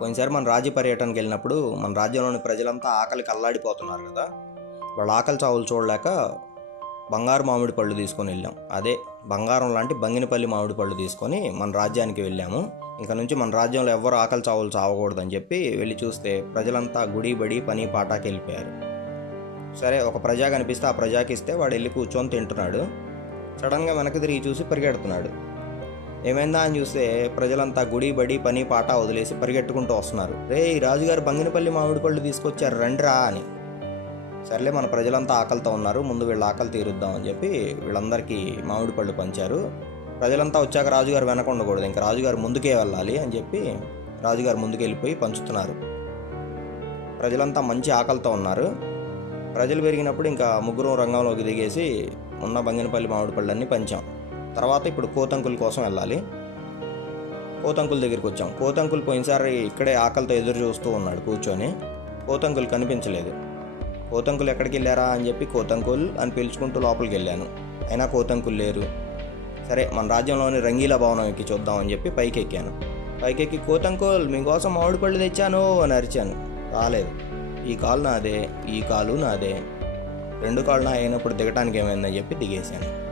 పోయినసారి మన రాజ్య పర్యటనకి వెళ్ళినప్పుడు మన రాజ్యంలోని ప్రజలంతా ఆకలికి అల్లాడిపోతున్నారు కదా. వాళ్ళ ఆకలి చావులు చూడలేక బంగారు మామిడి పళ్ళు తీసుకొని వెళ్ళాం. అదే బంగారం లాంటి బంగినపల్లి మామిడి పళ్ళు తీసుకొని మన రాజ్యానికి వెళ్ళాము. ఇంకా నుంచి మన రాజ్యంలో ఎవ్వరు ఆకలి చావులు చావకూడదని చెప్పి వెళ్ళి చూస్తే ప్రజలంతా గుడి బడి పని పాటాకి వెళ్ళిపోయారు. సరే, ఒక ప్రజా కనిపిస్తే ఆ ప్రజాకి ఇస్తే వాడు వెళ్ళి కూర్చొని తింటున్నాడు. సడన్గా వెనక్కి తిరిగి చూసి పరిగెడుతున్నాడు. ఏమైందా అని చూస్తే ప్రజలంతా గుడి బడి పని పాట వదిలేసి పరిగెట్టుకుంటూ వస్తున్నారు. రే, రాజుగారు బంగినపల్లి మామిడి పళ్ళు తీసుకొచ్చారు, రండిరా అని. సర్లే, మన ప్రజలంతా ఆకలితో ఉన్నారు, ముందు వీళ్ళ ఆకలి తీరుద్దాం అని చెప్పి వీళ్ళందరికీ మామిడి పళ్ళు పంచారు. ప్రజలంతా వచ్చాక రాజుగారు వెనక ఉండకూడదు, ఇంకా రాజుగారు ముందుకే వెళ్ళాలి అని చెప్పి రాజుగారు ముందుకు వెళ్ళిపోయి పంచుతున్నారు. ప్రజలంతా మంచి ఆకలితో ఉన్నారు. ప్రజలు పెరిగినప్పుడు ఇంకా ముగ్గురు రంగంలోకి దిగేసి ఉన్న బంగినపల్లి మామిడి పళ్ళన్నీ పంచాం. తర్వాత ఇప్పుడు కోతంకుల కోసం వెళ్ళాలి. కోతంకుల దగ్గరికి వచ్చాం. కోతంకులు పోయినసారి ఇక్కడే ఆకలితో ఎదురు చూస్తూ ఉన్నాడు కూర్చొని. కోతంకులు కనిపించలేదు. కోతంకులు ఎక్కడికి వెళ్ళారా అని చెప్పి కోతంకుల్ అని పిలుచుకుంటూ లోపలికి వెళ్ళాను. అయినా కోతంకులు లేరు. సరే, మన రాజ్యంలోని రంగీలా భవనం ఎక్కి చూద్దామని చెప్పి పైకి ఎక్కాను. పైకెక్కి కోతంకుల్ మీకోసం మామిడి పళ్ళు తెచ్చాను అని అరిచాను. రాలేదు. ఈ కాలు నాదే, ఈ కాలు నాదే, రెండు కాళ్ళు నా అయినప్పుడు దిగటానికి ఏమైందని చెప్పి దిగేశాను.